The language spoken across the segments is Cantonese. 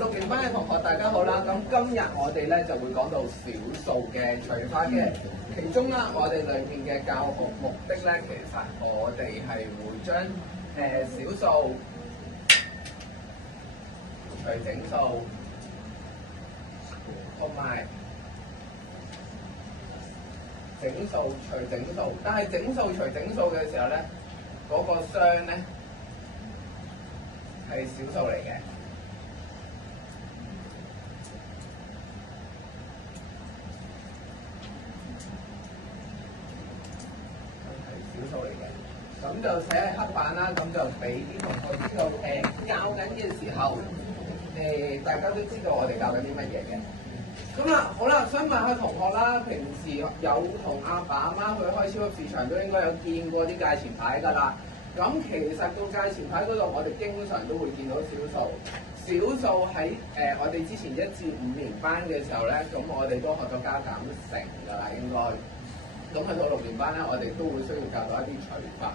6年班嘅同學大家好啦，咁今日我哋咧就會講到小數嘅除法嘅，其中啦我哋裏面嘅教學目的咧，其實我哋係會將小數除整數同埋整數除整數，但係整數除整數嘅時候咧，嗰個雙咧係小數嚟嘅。小數嚟嘅，咁就寫喺黑板啦，咁就俾啲同學知道教緊嘅時候，大家都知道我哋教緊啲乜嘢嘅。咁啦，好啦，想問下同學啦，平時有同阿爸阿媽去開超級市場都應該有見過啲價錢牌㗎啦。咁其實個價錢牌嗰度，我哋經常都會見到小數。小數喺我哋之前1至5年班嘅時候咧，咁我哋都學咗加減乘㗎啦，應該。咁去到6年班咧，我哋都會需要教到一啲除法。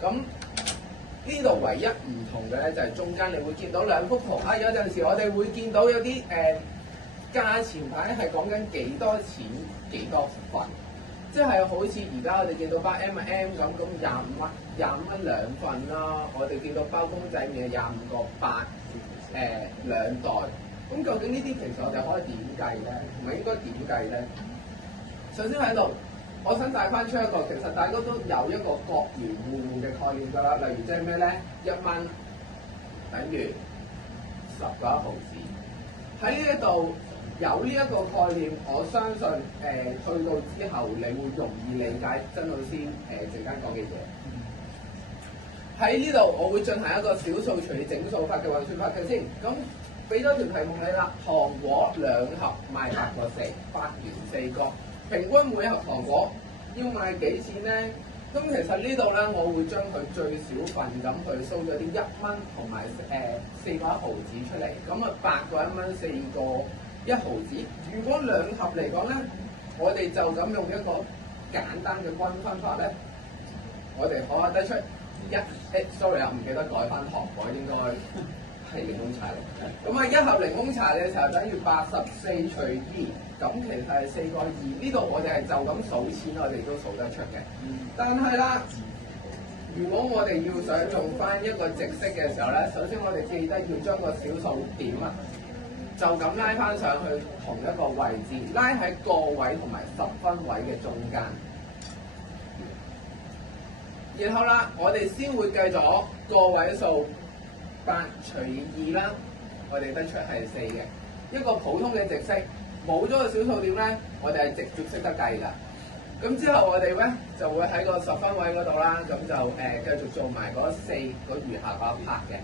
咁呢度唯一唔同嘅咧，就係中間你會見到兩幅圖啊。有陣時我哋會見到有啲價錢牌係講緊幾多錢幾多份，即係好似而家我哋見到包 M&M 咁，25蚊兩份啦。我哋見到包公仔麵25個8，兩袋。咁究竟呢啲其實我哋可以點計咧？唔係應該點計咧？首先喺度。我想帶翻出一個，其實大家都有一個各元互換嘅概念㗎啦。例如即係咩咧？1蚊等於10個1毫子。喺呢一度有呢一個概念，我相信去到之後你會容易理解曾老師陣間講嘅嘢。喺呢度我會進行一個小數除以整數法嘅運算法嘅先。咁俾多條題目你啦，糖果2盒賣8個4，8元4個。平均每一盒糖果要賣幾錢咧？咁其實呢度咧，我會將佢最小份咁去掃咗啲1蚊同埋4個1毫子出嚟。咁啊8個1蚊，4個1毫子。如果2盒嚟講咧，我哋就咁用一個簡單嘅均分法咧，我哋可以得出sorry 啊，唔記得改翻糖果，應該係檸檬茶嚟。咁啊1盒檸檬茶嘅時候等於84除2。咁其實係4個2，呢度我哋係就咁數錢，我哋都數得出嘅。但係啦，如果我哋要想用翻一個直式嘅時候咧，首先我哋記得要將個小數點啊，就咁拉翻上去同一個位置，拉喺個位同埋10分位嘅中間。然後啦，我哋先會計咗個位數8除2啦，我哋得出係4嘅，一個普通嘅直式。冇咗個小數點咧，我哋係直接識得計㗎。咁之後我哋咧就會喺個10分位嗰度啦，咁就繼續做埋嗰4個餘下嗰一 part 嘅。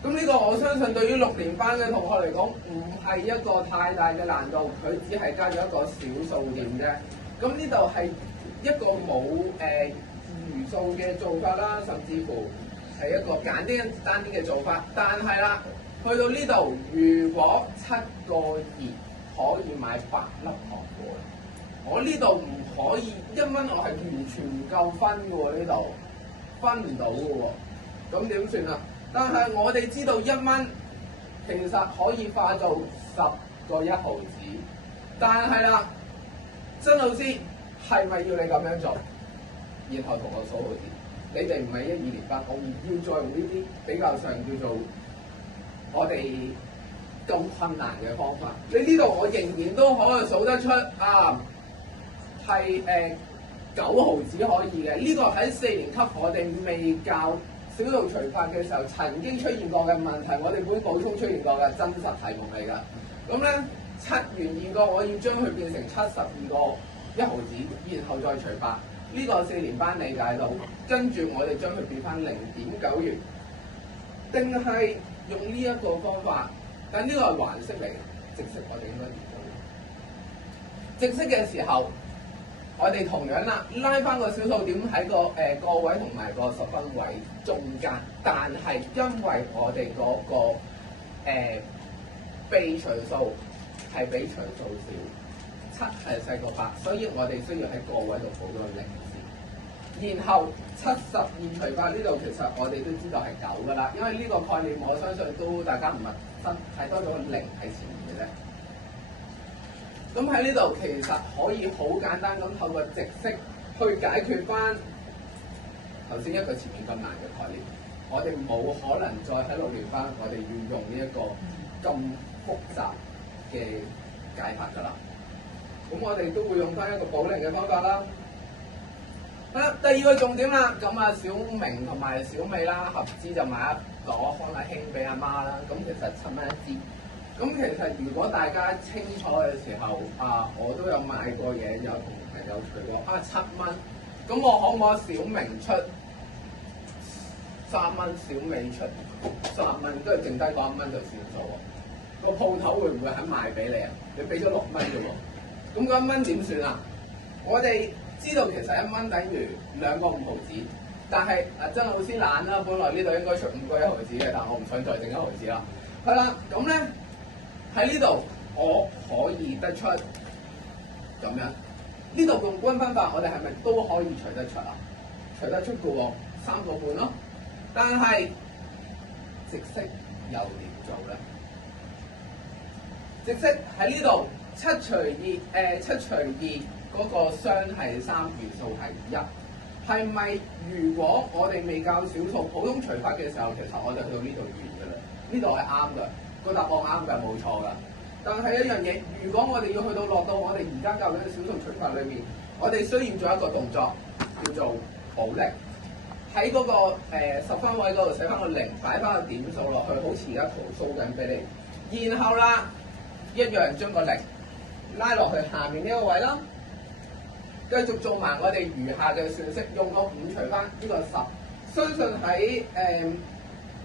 咁呢個我相信對於6年班嘅同學嚟講，唔係一個太大嘅難度，佢只係加咗一個小數點啫。咁呢度係一個冇餘數嘅做法啦，甚至乎係一個簡單啲嘅做法。但係啦，去到呢度，如果7個2可以買8粒糖果，我呢度唔可以1蚊，我係完全唔夠分嘅喎，呢度分唔到嘅喎，咁點算啊？但係我哋知道1蚊其實可以化做10個1毫子，但係啦，曾老師係咪要你咁樣做？然後同我數號字，你哋唔係1、2年班，我唔要再用呢啲比較上叫做我哋咁困難嘅方法，你呢度我仍然都可以數得出啊，係9毫子可以嘅。呢個喺4年級我哋未教小數除法嘅時候曾經出現過嘅問題，我哋本補充出現過嘅真實題目嚟㗎。咁咧7元2個，我要將佢變成72個1毫子，然後再除法。呢個4年班理解到，跟住我哋將佢變翻0.9元，定係用呢一個方法？但呢個係橫式嚟嘅，直式我哋應該點做？直式嘅時候，我哋同樣啦，拉翻個小數點喺個位同埋個10分位中間，但係因為我哋嗰個被除數係比除數少，7係細過8，所以我哋需要喺個位度補咗0先。然後72除8呢度其實我哋都知道係9㗎啦，因為呢個概念我相信都大家唔係分，係多咗個零喺前面嘅啫。咁喺呢度其實可以好簡單咁透過直式去解決翻頭先一個前面咁難嘅概念。我哋冇可能再喺度練翻，我哋要用呢一個咁複雜嘅解法㗎啦。咁我哋都會用翻一個保齡嘅方法啦。好啦，第二個重點啦，咁啊小明同埋小美啦，合資就買一朵康乃馨俾阿媽啦。咁其實7蚊一支。咁其實如果大家清楚嘅時候，我都有買過嘢，有同朋友除過7蚊。咁我可唔可以小明出3蚊，小美出3蚊，跟住剩低嗰1蚊就算數喎？個鋪頭會唔會肯賣俾你啊？你俾咗6蚊啫喎，咁嗰1蚊點算啊？我哋知道其實1蚊等於2個5毫子，但係曾老師懶啦，本來呢度應該出5個1毫子嘅，但我唔想再整1毫子啦。係啦，咁咧喺呢度我可以得出咁樣，呢度用均分法，我哋係咪都可以除得出啊？除得出嘅喎，3個半咯。但係直式又點做咧？直式喺呢度7除2嗰個雙係3，元素係1。係咪如果我哋未教小數普通除法嘅時候，其實我哋去到呢度完㗎啦？呢度係啱㗎，個答案啱㗎，冇錯㗎。但係一樣嘢，如果我哋要去到落到我哋而家教緊嘅小數除法裏面，我哋需要做一個動作叫做保齡。喺嗰個10分位嗰度寫翻個0，擺翻個點數落去，好似而家圖 show 緊俾你。然後啦，一樣將個0拉落去下面呢個位啦，繼續做埋我哋餘下嘅算式，用個5除翻呢個10。相信喺